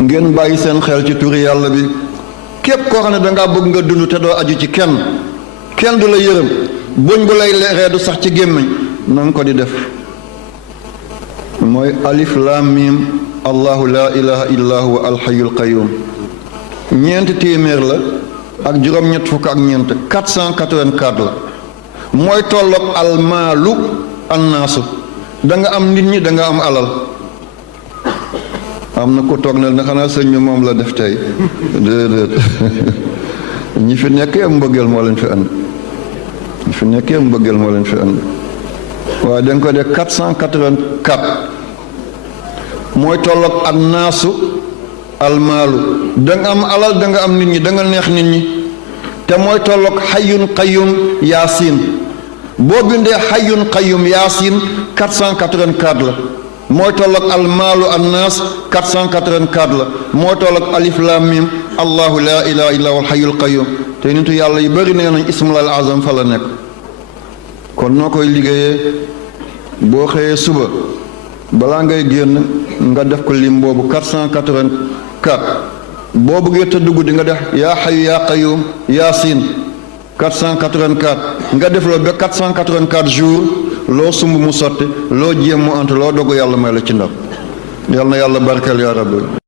ngeen bàyyi seen xel ci turi yàlla bi. képp koo xam ne dangaa bëgg nga dund te doo aju ci kenn du la yërëm buñ bu lay reedu sax ci gémmiñ na nga ko di def mooy alif lam mim allahu la ilaha illa huwa alxayul qayyum ñeenti téeméer la ak juróom-ñett fukk ak ñeent 484 la mooy tolloog almaalu annaasu da nga am nit ñi da nga am alal am na ko toog na ne xanaa sëñ bi moom la def tey déedéet ñi fi nekkee mbëggeel moo leen fi andi ñi fi nekkee mbëggeel moo leen fi andi waaye da nga ko def 484 mooy tolloog annaasu almaalu da nga am alal da nga am nit ñi da nga neex nit ñi te mooy tolloog xayyun qayyum yaasin boo bindee xayyun qayyum yaasin 484 la mooy tolloog almaalu annaas 484 la mooy tolloog alif lam mim allahu la ilaha illa huwal hayyul qayyum te nitu yàlla yu bëri nee nañ ismul al azam fa la nekk kon noo koy liggéeyee boo xëyee suba balaa ngay génn nga def ko lim boobu 484 boo bëggee tëdd guddi nga def yaa hayyu yaa qayyum yaasin 484 nga def loolu ba 484 jours loo sumb mu sotti loo jéem mu ant loo dogu yàlla may la ci ndam yal na yàlla barkeel yaa rabbi